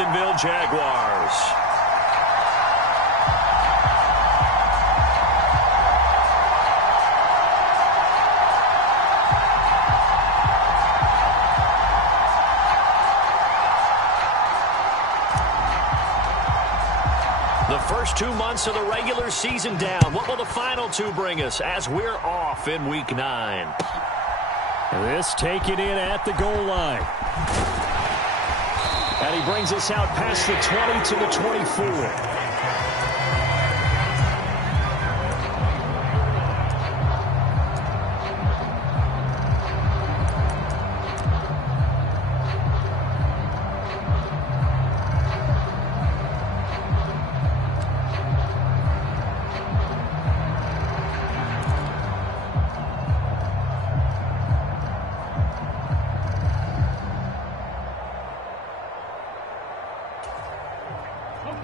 Jacksonville Jaguars. The first 2 months of the regular season down. What will the final two bring us as we're off in Week 9? This taken in at the goal line. And he brings us out past the 20 to the 24.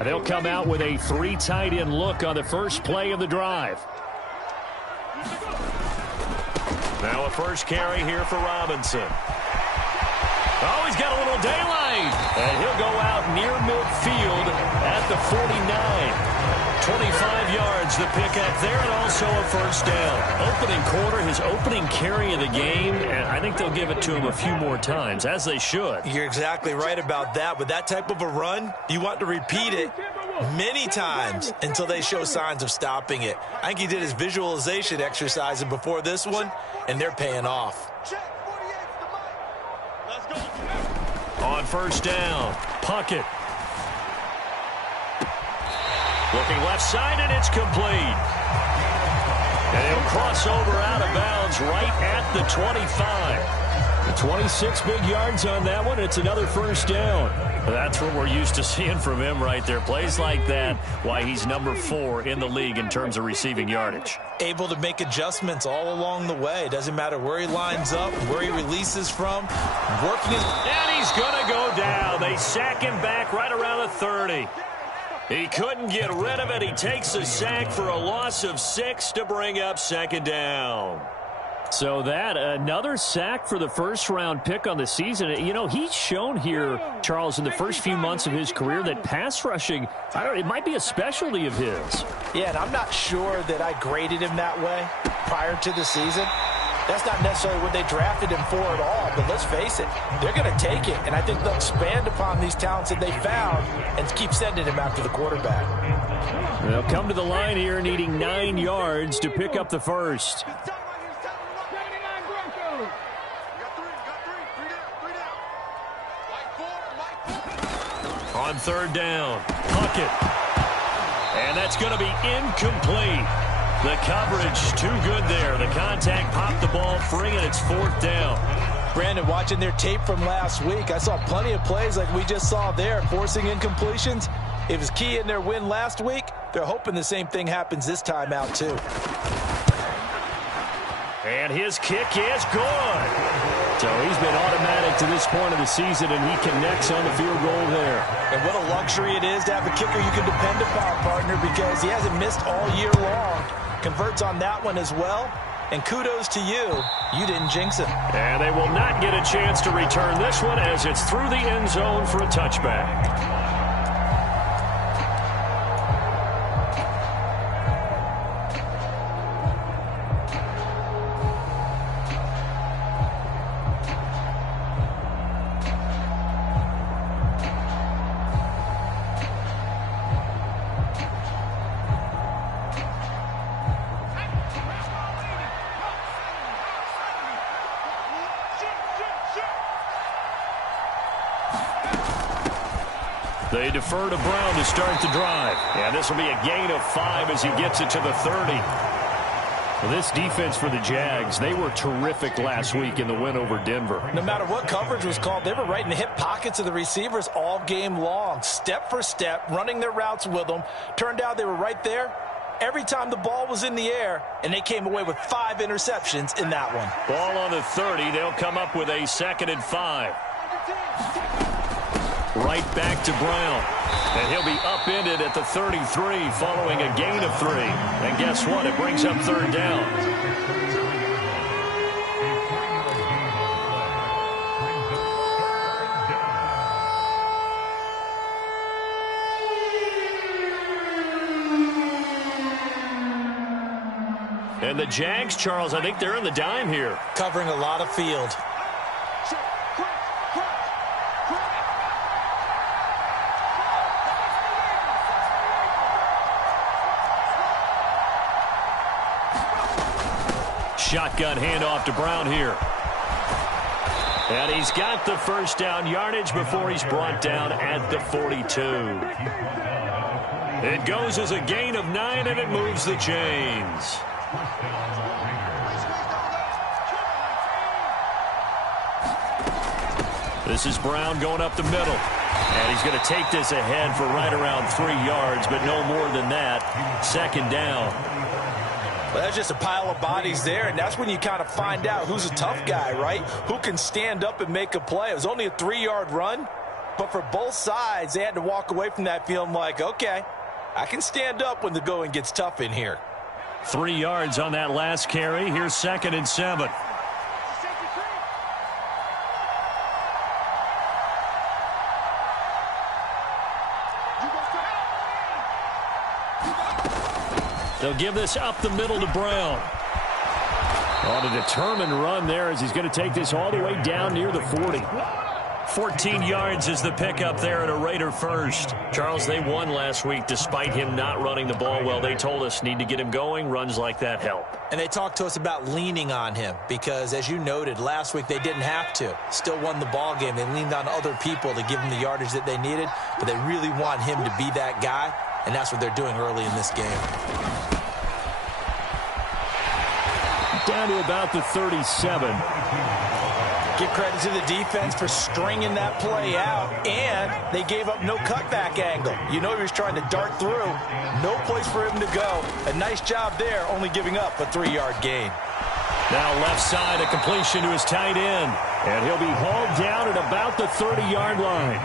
They'll come out with a 3 tight end look on the first play of the drive. Now a first carry here for Robinson. Oh, he's got a little daylight. And he'll go out near midfield at the 49. 25 yards, the pickup there, and also a first down. Opening quarter, his opening carry of the game, and I think they'll give it to him a few more times, as they should. You're exactly right about that. With that type of a run, you want to repeat it many times until they show signs of stopping it. I think he did his visualization exercise before this one, and they're paying off. On first down, Puckett. Looking left side, and it's complete. And he'll cross over out of bounds right at the 25. The 26 big yards on that one. It's another first down. That's what we're used to seeing from him right there. Plays like that, why he's number 4 in the league in terms of receiving yardage. Able to make adjustments all along the way. Doesn't matter where he lines up, where he releases from. Working his... And he's going to go down. They sack him back right around the 30. He couldn't get rid of it. He takes a sack for a loss of 6 to bring up second down. So that, another sack for the first-round pick on the season. You know, he's shown here, Charles, in the first few months of his career that pass rushing, it might be a specialty of his. Yeah, and I'm not sure that I graded him that way prior to the season. That's not necessarily what they drafted him for at all, but let's face it, they're going to take it, and I think they'll expand upon these talents that they found and keep sending him after the quarterback. They'll come to the line here needing 9 yards to pick up the first. On third down, Puckett. And that's going to be incomplete. The coverage too good there. The contact popped the ball free, and it's fourth down. Brandon, watching their tape from last week, I saw plenty of plays like we just saw there, forcing incompletions. It was key in their win last week. They're hoping the same thing happens this time out, too. And his kick is good. So he's been automatic to this point of the season, and he connects on the field goal there. And what a luxury it is to have a kicker you can depend upon, partner, because he hasn't missed all year long. Converts on that one as well. And kudos to you. You didn't jinx him. And they will not get a chance to return this one as it's through the end zone for a touchback. They defer to Brown to start the drive. And this will be a gain of 5 as he gets it to the 30. Well, this defense for the Jags, they were terrific last week in the win over Denver. No matter what coverage was called, they were right in the hip pockets of the receivers all game long. Step for step, running their routes with them. Turned out they were right there every time the ball was in the air, and they came away with 5 interceptions in that one. Ball on the 30. They'll come up with a 2nd and 5. Right back to Brown. And he'll be upended at the 33 following a gain of 3. And guess what? It brings up third down. And the Jags, Charles, I think they're in the dime here. Covering a lot of field. Shotgun handoff to Brown here. And he's got the first down yardage before he's brought down at the 42. It goes as a gain of 9, and it moves the chains. This is Brown going up the middle. And he's going to take this ahead for right around 3 yards, but no more than that. Second down. Well, that's just a pile of bodies there, and that's when you kind of find out who's a tough guy, right? Who can stand up and make a play. It was only a 3-yard run, but for both sides, they had to walk away from that feeling like, okay, I can stand up when the going gets tough in here. 3 yards on that last carry. Here's 2nd and 7. They'll give this up the middle to Brown. On a determined run there as he's going to take this all the way down near the 40. 14 yards is the pickup there at a Raider first. Charles, they won last week despite him not running the ball well. They told us need to get him going. Runs like that help. And they talked to us about leaning on him because, as you noted, last week they didn't have to. Still won the ball game. They leaned on other people to give them the yardage that they needed, but they really want him to be that guy, and that's what they're doing early in this game. Down to about the 37. Give credit to the defense for stringing that play out, and they gave up no cutback angle. You know he was trying to dart through. No place for him to go. A nice job there, only giving up a 3-yard gain. Now left side, a completion to his tight end. And he'll be hauled down at about the 30-yard line.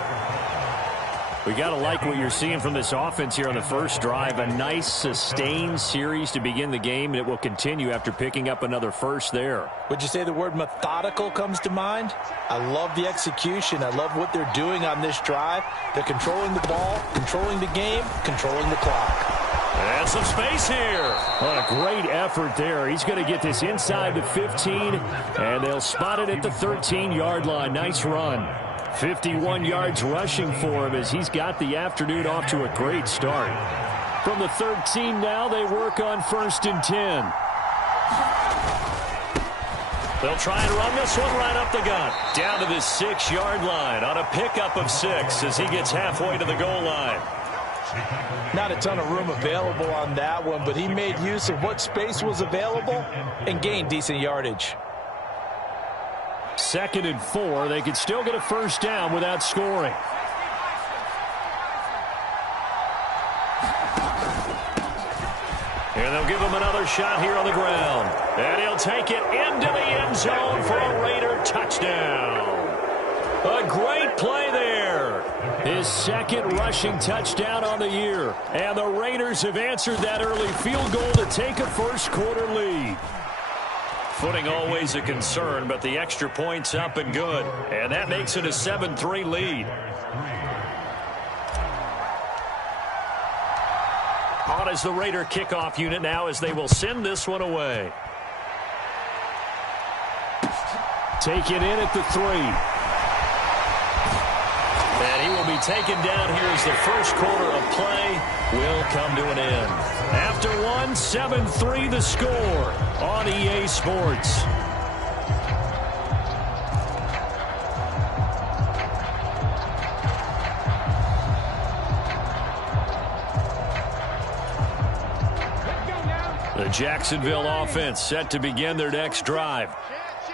We got to like what you're seeing from this offense here on the first drive. A nice, sustained series to begin the game, and it will continue after picking up another first there. Would you say the word methodical comes to mind? I love the execution. I love what they're doing on this drive. They're controlling the ball, controlling the game, controlling the clock. And some space here. What a great effort there. He's going to get this inside the 15, and they'll spot it at the 13-yard line. Nice run. 51 yards rushing for him as he's got the afternoon off to a great start. From the 13 now, they work on 1st and 10. They'll try and run this one right up the gut. Down to the 6-yard line on a pickup of 6 as he gets halfway to the goal line. Not a ton of room available on that one, but he made use of what space was available and gained decent yardage. 2nd and 4. They could still get a first down without scoring. And they'll give him another shot here on the ground. And he'll take it into the end zone for a Raider touchdown. A great play there. His 2nd rushing touchdown on the year. And the Raiders have answered that early field goal to take a first-quarter lead. Footing always a concern, but the extra point's up and good. And that makes it a 7-3 lead. On is the Raider kickoff unit now as they will send this one away. Take it in at the 3. And he will be taken down here as the first quarter of play will come to an end. After one, 7-3 the score on EA Sports. The Jacksonville offense set to begin their next drive.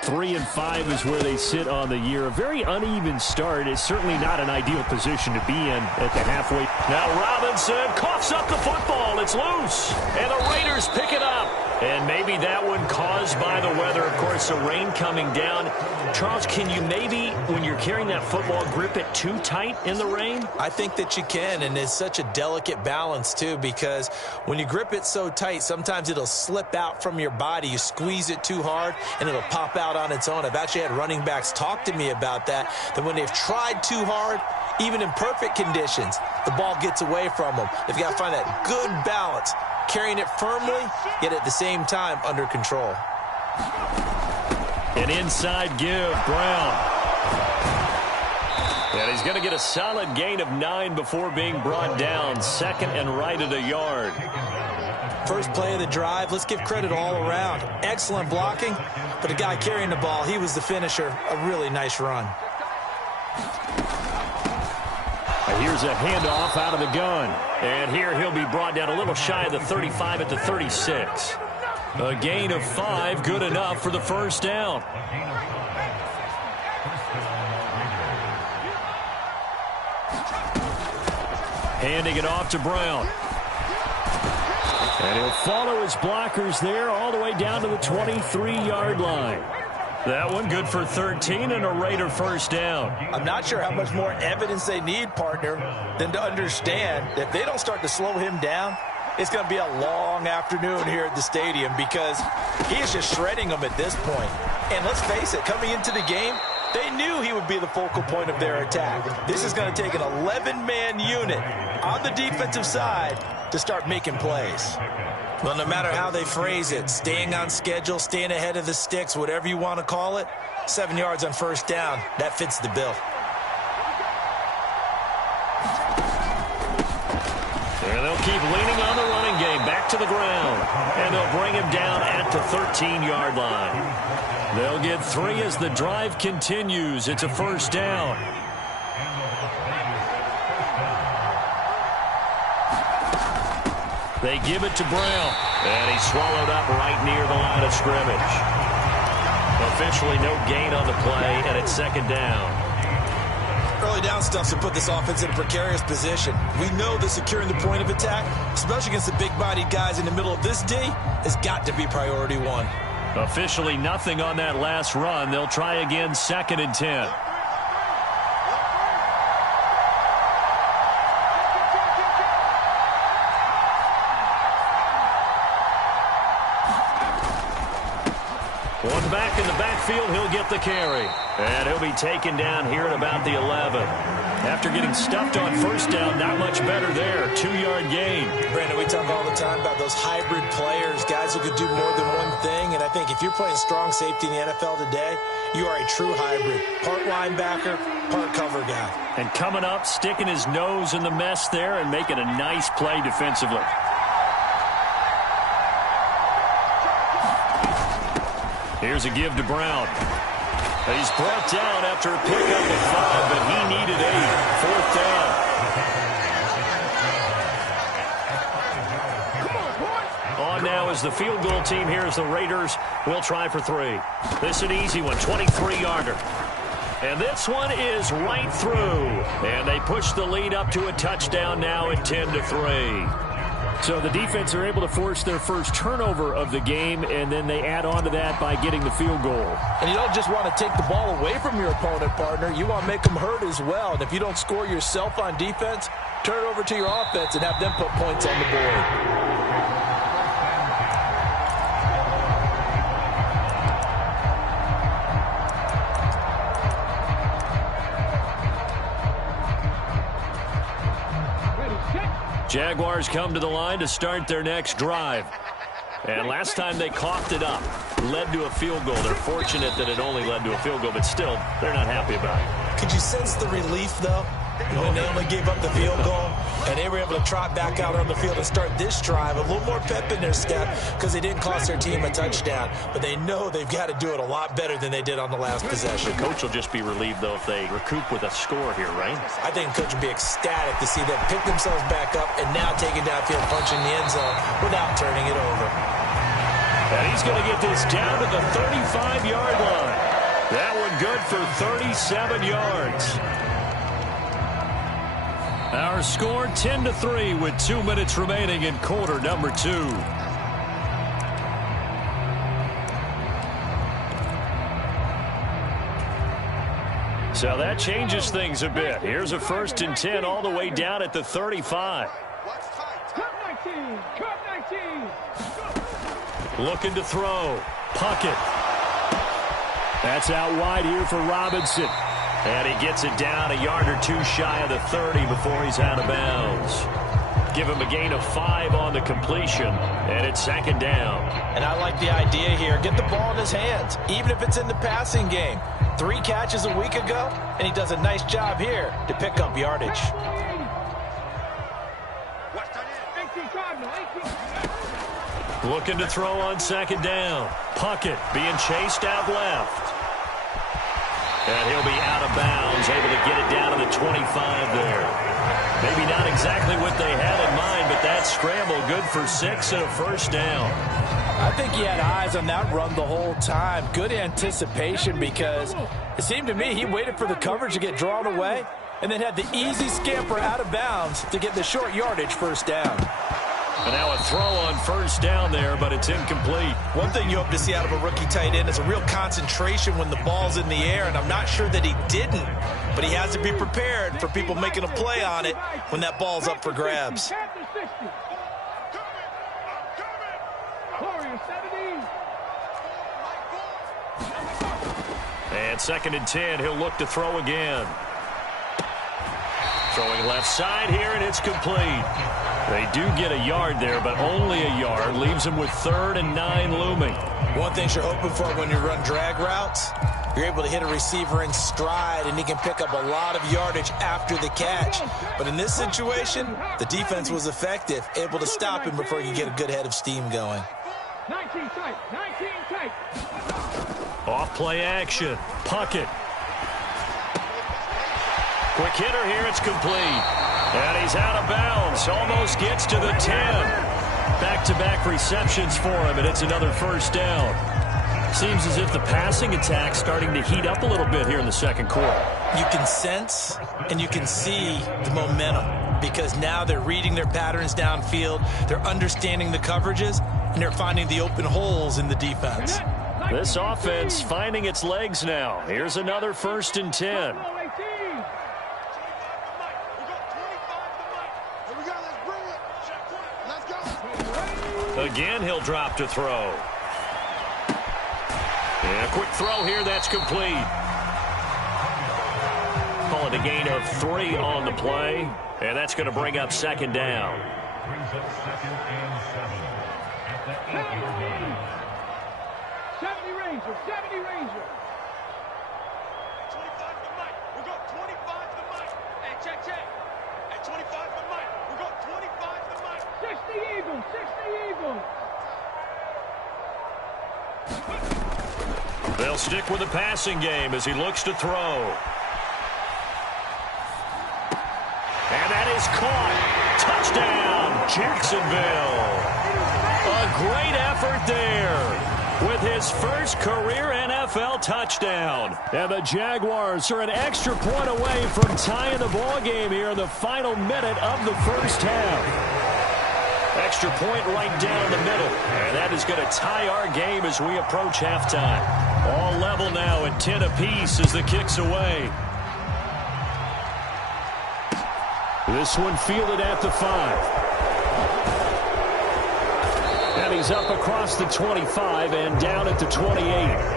3-5 is where they sit on the year. A very uneven start. It's certainly not an ideal position to be in at the halfway. Now Robinson coughs up the football. It's loose. And the Raiders pick it up. And maybe that one caused by the weather. Of course, the rain coming down. Charles, can you maybe, when you're carrying that football, grip it too tight in the rain? I think that you can, and it's such a delicate balance, too, because when you grip it so tight, sometimes it'll slip out from your body. You squeeze it too hard, and it'll pop out on its own. I've actually had running backs talk to me about that when they've tried too hard, even in perfect conditions, the ball gets away from them. They've got to find that good balance carrying it firmly, yet at the same time under control. An inside give, Brown. And he's going to get a solid gain of 9 before being brought down. Second and right at a yard. First play of the drive, let's give credit all around. Excellent blocking, but the guy carrying the ball, he was the finisher. A really nice run. Here's a handoff out of the gun. And here he'll be brought down a little shy of the 35 at the 36. A gain of 5, good enough for the first down. Handing it off to Brown. And he'll follow his blockers there all the way down to the 23-yard line. That one good for 13 and a Raider first down. I'm not sure how much more evidence they need, partner, than to understand that if they don't start to slow him down, it's going to be a long afternoon here at the stadium because he is just shredding them at this point. And let's face it, coming into the game, they knew he would be the focal point of their attack. This is going to take an 11-man unit on the defensive side to start making plays. Well, no matter how they phrase it, staying on schedule, staying ahead of the sticks, whatever you want to call it, 7 yards on first down, that fits the bill. And they'll keep leaning on the running game, back to the ground. And they'll bring him down at the 13-yard line. They'll get 3 as the drive continues. It's a first down. They give it to Brown. And he's swallowed up right near the line of scrimmage. Officially no gain on the play, and it's second down. Early down stuff to put this offense in a precarious position. We know that securing the point of attack, especially against the big-bodied guys in the middle of this D, has got to be priority 1. Officially nothing on that last run. They'll try again, second and 10. One back in the backfield, he'll get the carry. And he'll be taken down here at about the 11. After getting stuffed on first down, not much better there. 2-yard gain. Brandon, we talk all the time about those hybrid players, guys who could do more than one thing. And I think if you're playing strong safety in the NFL today, you are a true hybrid. Part linebacker, part cover guy. And coming up, sticking his nose in the mess there and making a nice play defensively. Here's a give to Brown. He's brought down after a pickup of 5, but he needed 8. Fourth down. On now is the field goal team here as the Raiders will try for 3. This is an easy one, 23-yarder. And this one is right through. And they push the lead up to a touchdown now at 10-3. So the defense are able to force their first turnover of the game, and then they add on to that by getting the field goal. And you don't just want to take the ball away from your opponent, partner. You want to make them hurt as well. And if you don't score yourself on defense, turn it over to your offense and have them put points on the board. Jaguars come to the line to start their next drive. And last time they coughed it up, led to a field goal. They're fortunate that it only led to a field goal, but still, they're not happy about it. Could you sense the relief, though, when they only gave up the field goal and they were able to trot back out on the field and start this drive? A little more pep in their step because they didn't cost their team a touchdown. But they know they've got to do it a lot better than they did on the last possession. The coach will just be relieved, though, if they recoup with a score here, right? I think the coach will be ecstatic to see them pick themselves back up and now taking downfield, punching the end zone without turning it over. And he's going to get this down to the 35-yard line. That one good for 37 yards. Our score 10-3 with 2 minutes remaining in quarter number 2. So that changes things a bit. Here's a 1st and 10 all the way down at the 35. Looking to throw. Puckett. That's out wide here for Robinson. And he gets it down a yard or 2 shy of the 30 before he's out of bounds. give him a gain of 5 on the completion, and it's second down. And I like the idea here. Get the ball in his hands, even if it's in the passing game. 3 catches a week ago, and he does a nice job here to pick up yardage. Looking to throw on second down. Puckett being chased out left. And he'll be out of bounds, able to get it down to the 25 there. Maybe not exactly what they had in mind, but that scramble good for 6 and a first down. I think he had eyes on that run the whole time. Good anticipation, because it seemed to me he waited for the coverage to get drawn away and then had the easy scamper out of bounds to get the short yardage first down. And now a throw on first down there, but it's incomplete. One thing you hope to see out of a rookie tight end is a real concentration when the ball's in the air, and I'm not sure that he didn't, but he has to be prepared for people making a play on it when that ball's up for grabs. And second and 10, he'll look to throw again. Throwing left side here, and it's complete. They do get a yard there, but only a yard. Leaves them with 3rd and 9 looming. One thing you're hoping for when you run drag routes, you're able to hit a receiver in stride, and he can pick up a lot of yardage after the catch. But in this situation, the defense was effective, able to stop him before he could get a good head of steam going. 19 tight, 19 tight. Off play action. Puckett. Quick hitter here. It's complete. And he's out of bounds. Almost gets to the 10. Back-to-back receptions for him, and it's another first down. Seems as if the passing attack's starting to heat up a little bit here in the second quarter. You can sense and you can see the momentum, because now they're reading their patterns downfield, they're understanding the coverages, and they're finding the open holes in the defense. This offense finding its legs now. Here's another 1st and 10. Again, he'll drop to throw. And a quick throw here, that's complete. Call it a gain of 3 on the play, and that's going to bring up second down. Brings up second and 7 at the 8-yard line. 70 Ranger, 70 Ranger. 25 to Mike. We got 25 to Mike. Hey, check. Hey, 25 to Mike. We got 25 to Mike. 60 Eagles, 60 Eagles. They'll stick with the passing game as he looks to throw. And that is caught. Touchdown, Jacksonville. A great effort there with his first career NFL touchdown. And the Jaguars are an extra point away from tying the ball game here in the final minute of the first half. Extra point right down the middle. And that is going to tie our game as we approach halftime. All level now at 10 apiece as the kick's away. This one fielded at the 5. And he's up across the 25 and down at the 28.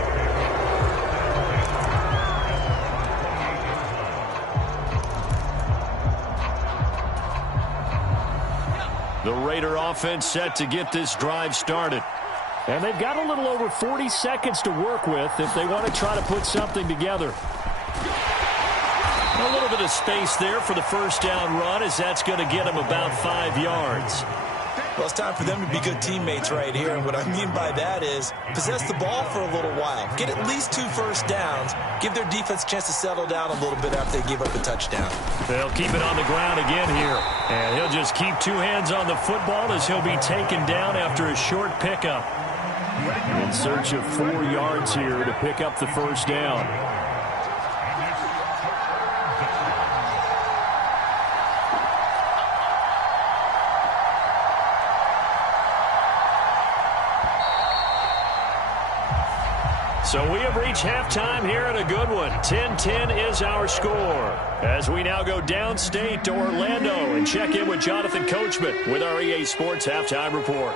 The Raider offense set to get this drive started. And they've got a little over 40 seconds to work with if they want to try to put something together. A little bit of space there for the first down run, as that's going to get them about 5 yards. Well, it's time for them to be good teammates right here, and what I mean by that is possess the ball for a little while. Get at least 2 first downs. Give their defense a chance to settle down a little bit after they give up a touchdown. They'll keep it on the ground again here. And he'll just keep 2 hands on the football as he'll be taken down after a short pickup. In search of 4 yards here to pick up the first down. So we have reached halftime here in a good one. 10-10 is our score. As we now go downstate to Orlando and check in with Jonathan Coachman with our EA Sports Halftime Report.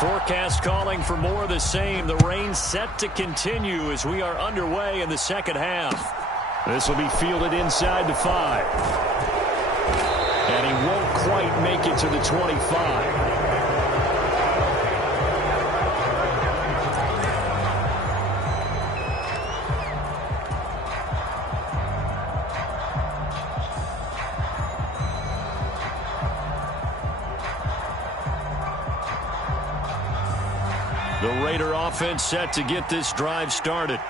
Forecast calling for more of the same. The rain set to continue as we are underway in the second half. This will be fielded inside the 5. And he won't quite make it to the 25. The Raider offense set to get this drive started.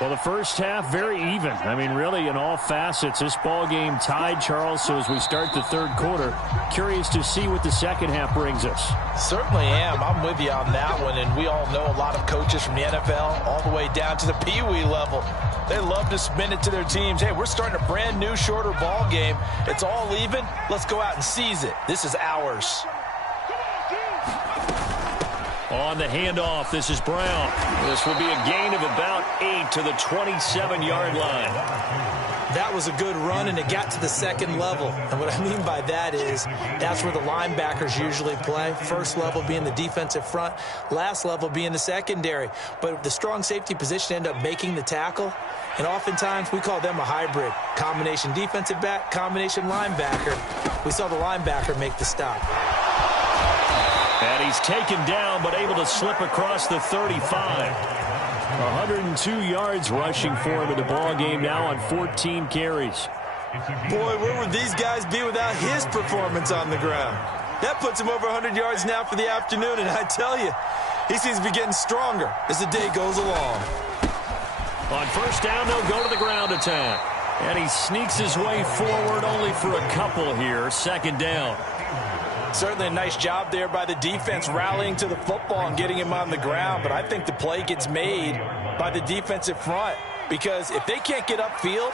Well, the first half, very even. I mean, really, in all facets, this ball game tied, Charles. So as we start the third quarter, curious to see what the second half brings us. Certainly am. I'm with you on that one. And we all know a lot of coaches from the NFL all the way down to the Pee Wee level. They love to spin it to their teams. Hey, we're starting a brand new, shorter ball game. It's all even. Let's go out and seize it. This is ours. On the handoff, this is Brown. This will be a gain of about 8 to the 27-yard line. That was a good run, and it got to the second level. And what I mean by that is that's where the linebackers usually play. First level being the defensive front, last level being the secondary. But the strong safety position ended up making the tackle, and oftentimes we call them a hybrid. Combination defensive back, combination linebacker. We saw the linebacker make the stop. And he's taken down, but able to slip across the 35. 102 yards rushing for him in the ball game now on 14 carries. Boy, where would these guys be without his performance on the ground? That puts him over 100 yards now for the afternoon, and I tell you, he seems to be getting stronger as the day goes along. On first down, they'll go to the ground attack. And he sneaks his way forward only for a couple here. Second down. Certainly a nice job there by the defense rallying to the football and getting him on the ground. But I think the play gets made by the defensive front, because if they can't get upfield,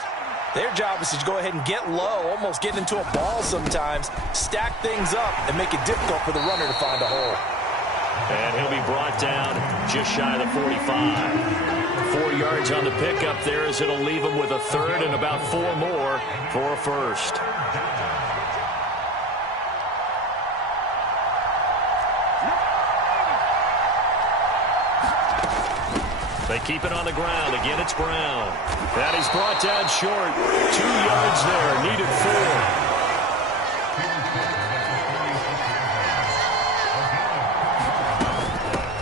their job is to go ahead and get low, almost get into a ball sometimes, stack things up, and make it difficult for the runner to find a hole. And he'll be brought down just shy of the 45. 4 yards on the pickup there, as it'll leave him with a third and about 4 more for a first. They keep it on the ground. Again, it's Brown. That is brought down short. 2 yards there. Needed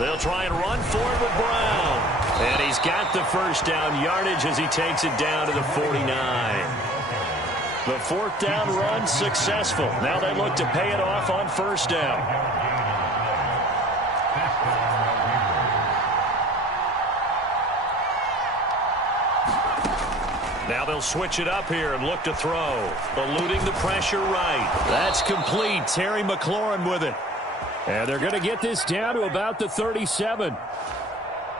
4. They'll try and run for it with Brown. And he's got the first down yardage as he takes it down to the 49. The fourth down run successful. Now they look to pay it off on first down. Now they'll switch it up here and look to throw. Eluding the pressure right. That's complete. Terry McLaurin with it. And they're going to get this down to about the 37.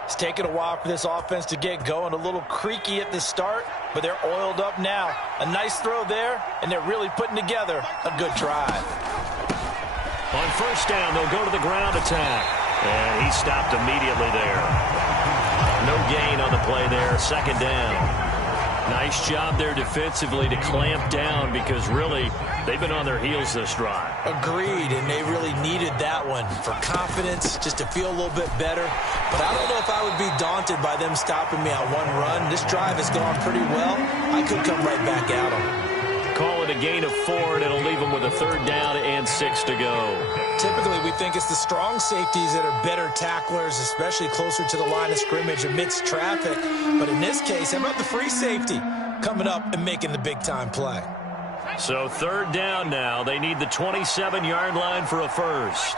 It's taken a while for this offense to get going. A little creaky at the start, but they're oiled up now. A nice throw there, and they're really putting together a good drive. On first down, they'll go to the ground attack. And he stopped immediately there. No gain on the play there. Second down. Nice job there defensively to clamp down, because really they've been on their heels this drive. Agreed, and they really needed that one for confidence, just to feel a little bit better. But I don't know if I would be daunted by them stopping me on one run. This drive has gone pretty well. I could come right back at them. Call it a gain of 4, and it'll leave them with a third down and 6 to go. Typically, we think it's the strong safeties that are better tacklers, especially closer to the line of scrimmage amidst traffic. But in this case, how about the free safety coming up and making the big-time play? So third down now. They need the 27-yard line for a first.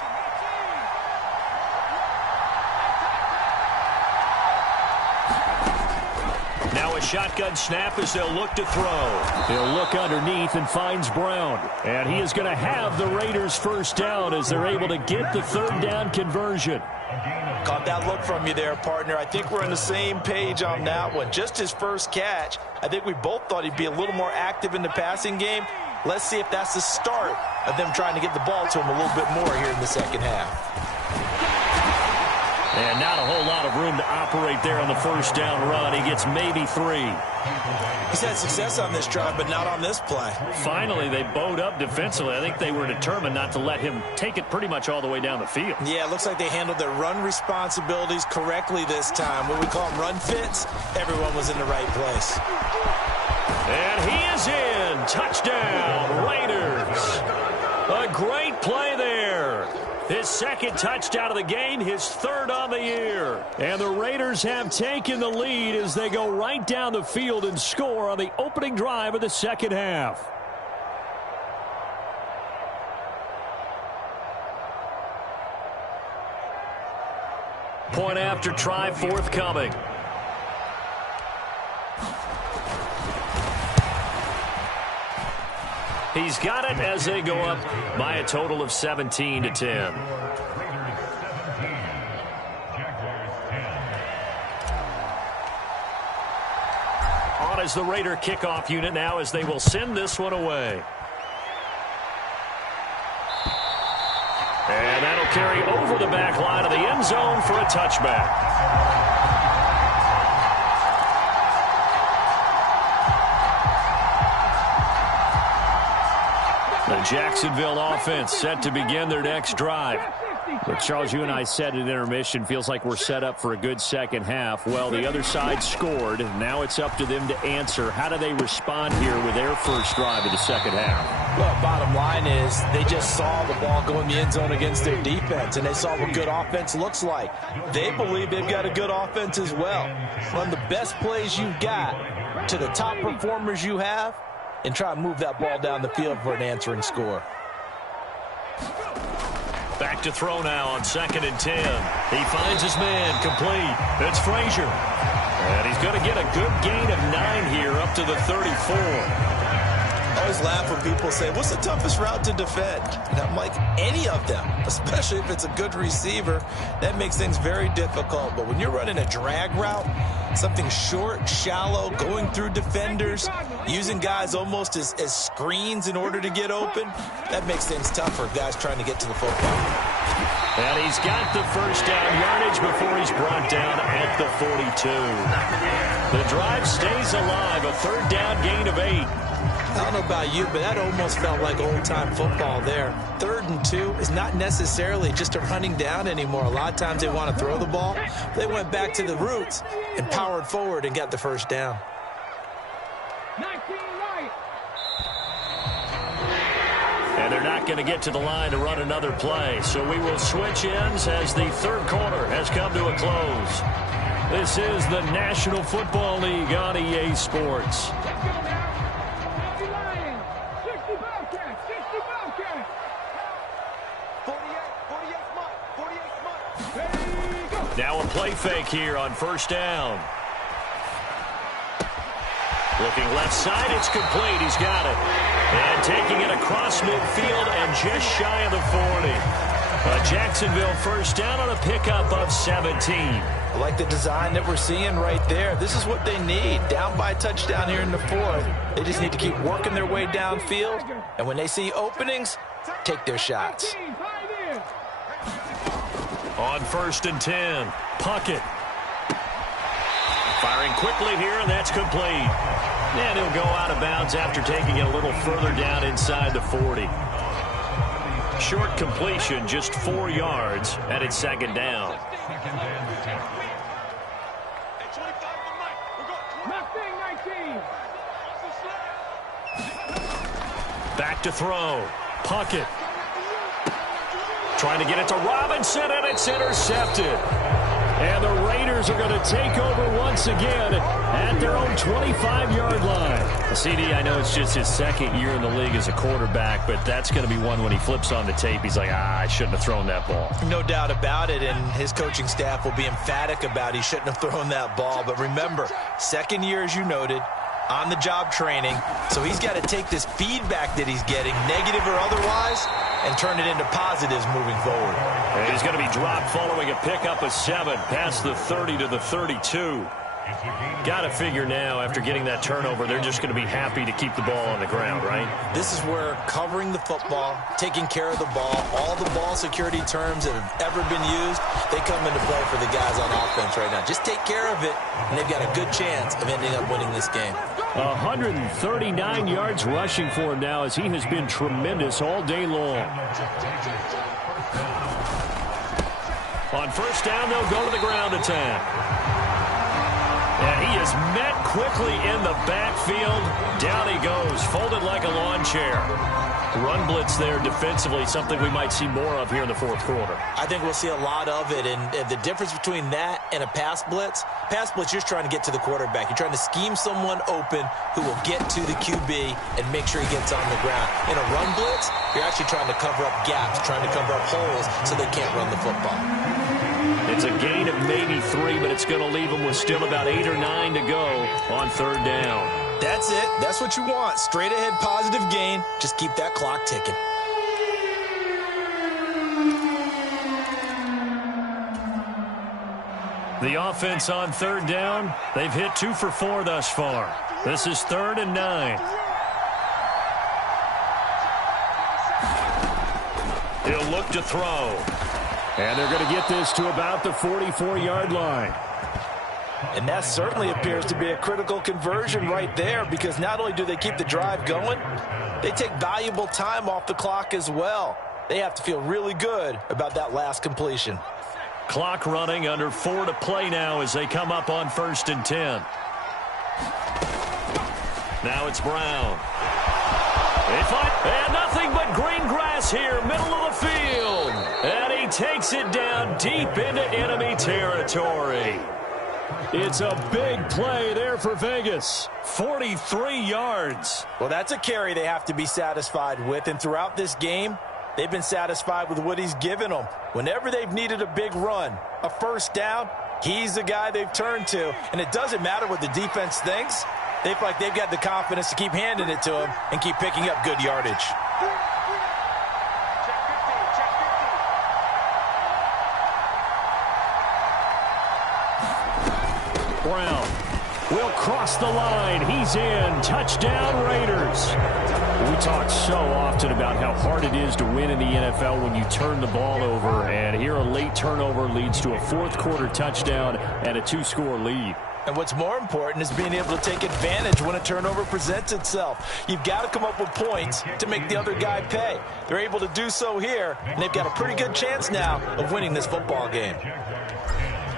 Now a shotgun snap as they'll look to throw. He'll look underneath and finds Brown. And he is going to have the Raiders first down as they're able to get the third down conversion. Caught that look from you there, partner. I think we're on the same page on that one. Just his first catch. I think we both thought he'd be a little more active in the passing game. Let's see if that's the start of them trying to get the ball to him a little bit more here in the second half. And not a whole lot of room to operate there on the first down run. He gets maybe 3. He's had success on this drive, but not on this play. Finally, they bowed up defensively. I think they were determined not to let him take it pretty much all the way down the field. Yeah, it looks like they handled their run responsibilities correctly this time. What we call them run fits, everyone was in the right place. is in. Touchdown, Raiders. A great play there. His second touchdown of the game, his third on the year. And the Raiders have taken the lead as they go right down the field and score on the opening drive of the second half. Point after try forthcoming. He's got it as they go up by a total of 17-10. On is the Raider kickoff unit now as they will send this one away. And that'll carry over the back line of the end zone for a touchback. The Jacksonville offense set to begin their next drive. But Charles, you and I said at intermission, feels like we're set up for a good second half. Well, the other side scored. Now it's up to them to answer. How do they respond here with their first drive of the second half? Well, bottom line is they just saw the ball go in the end zone against their defense, and they saw what good offense looks like. They believe they've got a good offense as well. Run the best plays you've got to the top performers you have, and try to move that ball down the field for an answering score. Back to throw now on 2nd and 10. He finds his man complete. It's Frazier. And he's going to get a good gain of 9 here up to the 34. I always laugh when people say, what's the toughest route to defend? And I'm like, any of them, especially if it's a good receiver. That makes things very difficult. But when you're running a drag route, something short, shallow, going through defenders, using guys almost as screens in order to get open, that makes things tougher, guys trying to get to the football. And he's got the first down yardage before he's brought down at the 42. The drive stays alive, a third down gain of 8. I don't know about you, but that almost felt like old-time football there. 3rd and 2 is not necessarily just a running down anymore. A lot of times they want to throw the ball. They went back to the roots and powered forward and got the first down. 19 right. And they're not going to get to the line to run another play. So we will switch ends as the third quarter has come to a close. This is the National Football League on EA Sports. Now a play fake here on first down. Looking left side, it's complete. He's got it. And taking it across midfield and just shy of the 40. A Jacksonville first down on a pickup of 17. I like the design that we're seeing right there. This is what they need. Down by a touchdown here in the 4th. They just need to keep working their way downfield. And when they see openings, take their shots. On 1st and 10, Puckett. Firing quickly here, and that's complete. And he'll go out of bounds after taking it a little further down inside the 40. Short completion, just 4 yards, and it's 2nd down. Back to throw. Puckett. Trying to get it to Robinson, and it's intercepted. And the Raiders are going to take over once again at their own 25-yard line. CD, I know it's just his 2nd year in the league as a quarterback, but that's going to be one when he flips on the tape. He's like, I shouldn't have thrown that ball. No doubt about it, and his coaching staff will be emphatic about he shouldn't have thrown that ball. But remember, 2nd year, as you noted, on-the-job training, so he's got to take this feedback that he's getting, negative or otherwise, and turn it into positives moving forward. And he's going to be dropped following a pickup of 7 past the 30 to the 32. Got to figure now, after getting that turnover, they're just going to be happy to keep the ball on the ground, right? This is where covering the football, taking care of the ball, all the ball security terms that have ever been used, they come into play for the guys on offense right now. Just take care of it, and they've got a good chance of ending up winning this game. 139 yards rushing for him now as he has been tremendous all day long. On first down, they'll go to the ground attack. And He is met quickly in the backfield. Down he goes, folded like a lawn chair. Run blitz there defensively, something we might see more of here in the fourth quarter. I think we'll see a lot of it, and the difference between that and a pass blitz, you're just trying to get to the quarterback. You're trying to scheme someone open who will get to the QB and make sure he gets on the ground. In a run blitz, you're actually trying to cover up gaps, trying to cover up holes so they can't run the football. It's a gain of maybe 3, but it's going to leave them with still about 8 or 9 to go on third down. That's it. That's what you want. Straight ahead positive gain. Just keep that clock ticking. The offense on third down, they've hit 2 for 4 thus far. This is 3rd and 9. He'll look to throw. And they're going to get this to about the 44-yard line. And that certainly appears to be a critical conversion right there, because not only do they keep the drive going, they take valuable time off the clock as well. They have to feel really good about that last completion. Clock running, under 4 to play now as they come up on 1st and 10. Now it's Brown. And nothing but green grass here, middle of the field. And he takes it down deep into enemy territory. It's a big play there for Vegas. 43 yards. Well, that's a carry they have to be satisfied with. And throughout this game, they've been satisfied with what he's given them. Whenever they've needed a big run, a first down, he's the guy they've turned to. And it doesn't matter what the defense thinks. They feel like they've got the confidence to keep handing it to him and keep picking up good yardage. Brown will cross the line. He's in. Touchdown, Raiders. We talk so often about how hard it is to win in the NFL when you turn the ball over. And here a late turnover leads to a fourth-quarter touchdown and a 2-score lead. And what's more important is being able to take advantage when a turnover presents itself. You've got to come up with points to make the other guy pay. They're able to do so here, and they've got a pretty good chance now of winning this football game.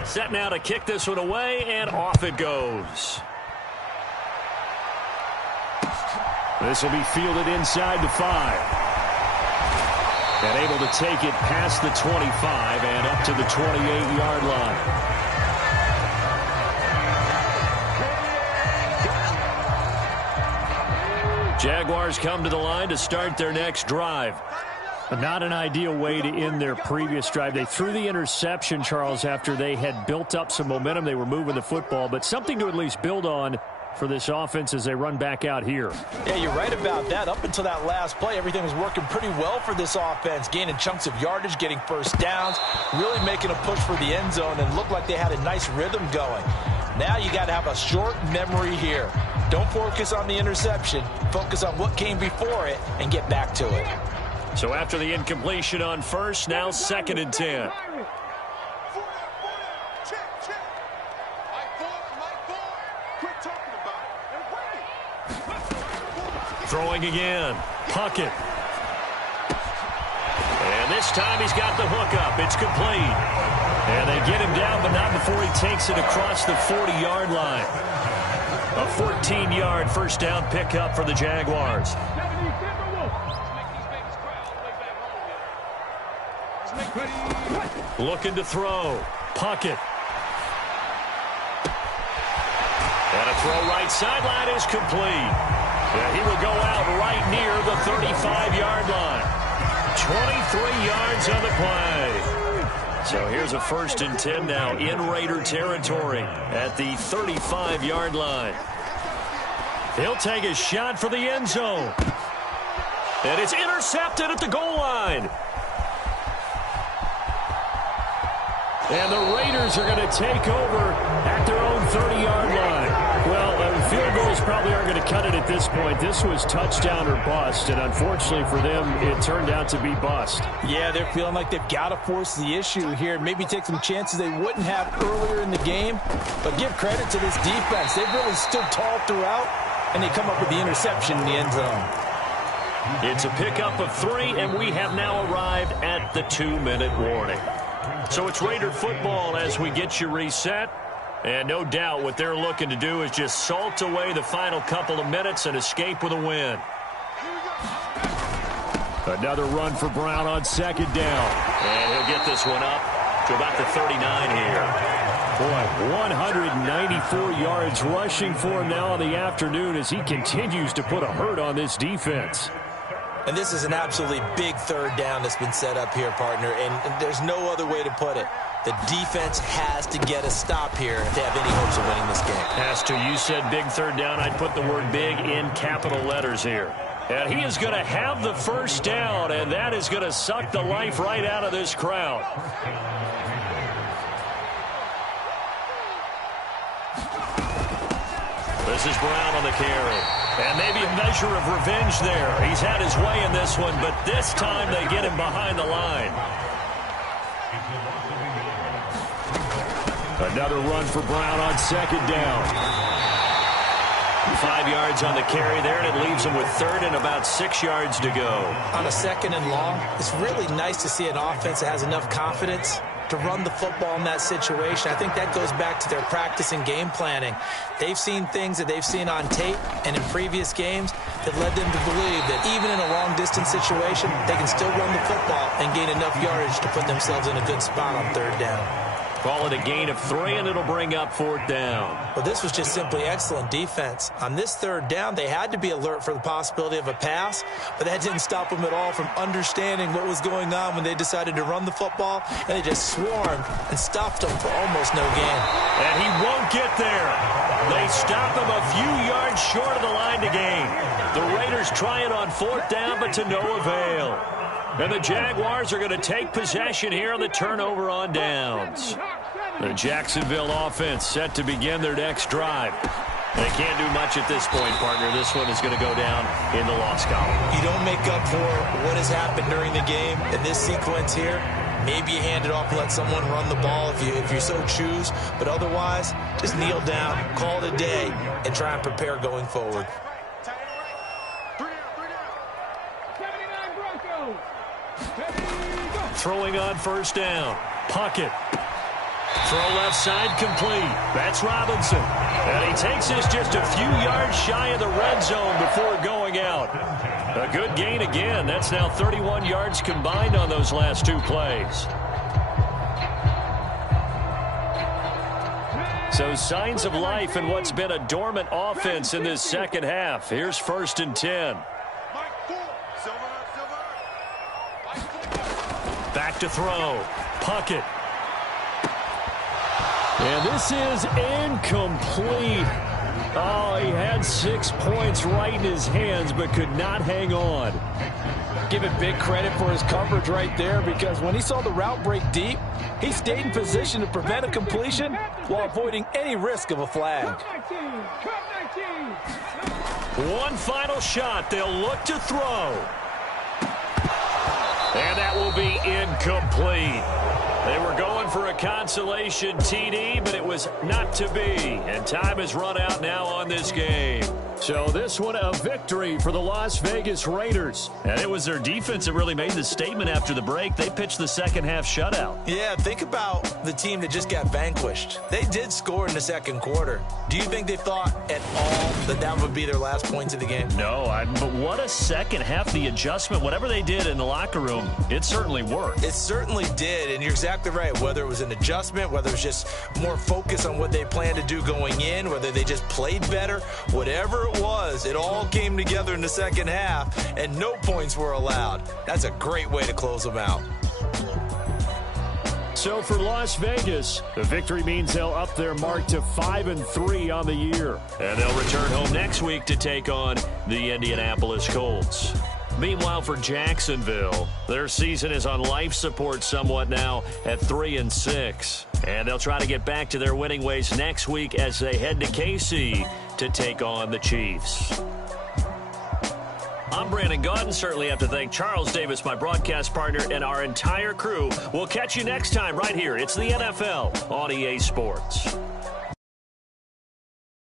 Set now to kick this one away, and off it goes. This will be fielded inside the 5. And able to take it past the 25 and up to the 28-yard line. Jaguars come to the line to start their next drive. Not an ideal way to end their previous drive. They threw the interception, Charles, after they had built up some momentum. They were moving the football, but something to at least build on for this offense as they run back out here. Yeah, you're right about that. Up until that last play, everything was working pretty well for this offense, gaining chunks of yardage, getting first downs, really making a push for the end zone, and looked like they had a nice rhythm going. Now you got to have a short memory here. Don't focus on the interception. Focus on what came before it and get back to it. So after the incompletion on first, now 2nd and 10. Throwing again. Puckett. And this time he's got the hook up. It's complete. And they get him down, but not before he takes it across the 40-yard line. A 14-yard first down pickup for the Jaguars. Looking to throw. Puckett. And a throw right sideline is complete. Yeah, he will go out right near the 35-yard line. 23 yards on the play. So here's a 1st and 10 now in Raider territory at the 35-yard line. He'll take a shot for the end zone. And it's intercepted at the goal line. And the Raiders are going to take over at their own 30-yard line. Well, field goals probably aren't going to cut it at this point. This was touchdown or bust, and unfortunately for them, it turned out to be bust. Yeah, they're feeling like they've got to force the issue here. Maybe take some chances they wouldn't have earlier in the game. But give credit to this defense. They've really stood tall throughout, and they come up with the interception in the end zone. It's a pickup of 3, and we have now arrived at the 2-minute warning. So it's Raider football as we get you reset. And no doubt what they're looking to do is just salt away the final couple of minutes and escape with a win. Another run for Brown on second down. And he'll get this one up to about the 39 here. Boy, 194 yards rushing for him now in the afternoon as he continues to put a hurt on this defense. And this is an absolutely big third down that's been set up here, partner, and there's no other way to put it. The defense has to get a stop here if they have any hopes of winning this game. Has to. You said big third down. I'd put the word big in capital letters here. And he is going to have the first down, and that is going to suck the life right out of this crowd. This is Brown on the carry. And maybe a measure of revenge there. He's had his way in this one, but this time they get him behind the line. Another run for Brown on second down. 5 yards on the carry there, and it leaves him with third and about 6 yards to go. On a second and long, it's really nice to see an offense that has enough confidence to run the football in that situation. I think that goes back to their practice and game planning. They've seen things that they've seen on tape and in previous games that led them to believe that even in a long-distance situation, they can still run the football and gain enough yardage to put themselves in a good spot on third down. Call it a gain of 3, and it'll bring up fourth down. Well, this was just simply excellent defense. On this third down, they had to be alert for the possibility of a pass, but that didn't stop them at all from understanding what was going on when they decided to run the football, and they just swarmed and stopped them for almost no gain. And he won't get there. They stop him a few yards short of the line to gain. The Raiders try it on fourth down, but to no avail. And the Jaguars are going to take possession here on the turnover on downs. The Jacksonville offense set to begin their next drive. They can't do much at this point, partner. This one is going to go down in the loss column. You don't make up for what has happened during the game in this sequence here. Maybe you hand it off and let someone run the ball if you so choose. But otherwise, just kneel down, call it a day, and try and prepare going forward. Throwing on first down. Puckett. Throw left side complete. That's Robinson. And he takes this just a few yards shy of the red zone before going out. A good gain again. That's now 31 yards combined on those last two plays. So signs of life in what's been a dormant offense in this second half. Here's 1st and 10. Back to throw. Puckett. And this is incomplete. Oh, he had 6 points right in his hands, but could not hang on. Give it big credit for his coverage right there, because when he saw the route break deep, he stayed in position to prevent a completion while avoiding any risk of a flag. One final shot. They'll look to throw. And that will be incomplete. They were going for a consolation TD, but it was not to be. And time has run out now on this game. So this one a victory for the Las Vegas Raiders. And it was their defense that really made the statement after the break. They pitched the second half shutout. Yeah, think about the team that just got vanquished. They did score in the second quarter. Do you think they thought at all that that would be their last points of the game? No, but what a second half. The adjustment, whatever they did in the locker room, it certainly worked. It certainly did, and you're exactly right. Whether it was an adjustment, whether it was just more focus on what they planned to do going in, whether they just played better, whatever it was, it all came together in the second half, and no points were allowed. That's a great way to close them out. So for Las Vegas, the victory means they'll up their mark to 5-3 on the year. And they'll return home next week to take on the Indianapolis Colts. Meanwhile, for Jacksonville, their season is on life support somewhat now at 3-6. And they'll try to get back to their winning ways next week as they head to KC to take on the Chiefs. I'm Brandon Gaudin. Certainly have to thank Charles Davis, my broadcast partner, and our entire crew. We'll catch you next time right here. It's the NFL on EA Sports.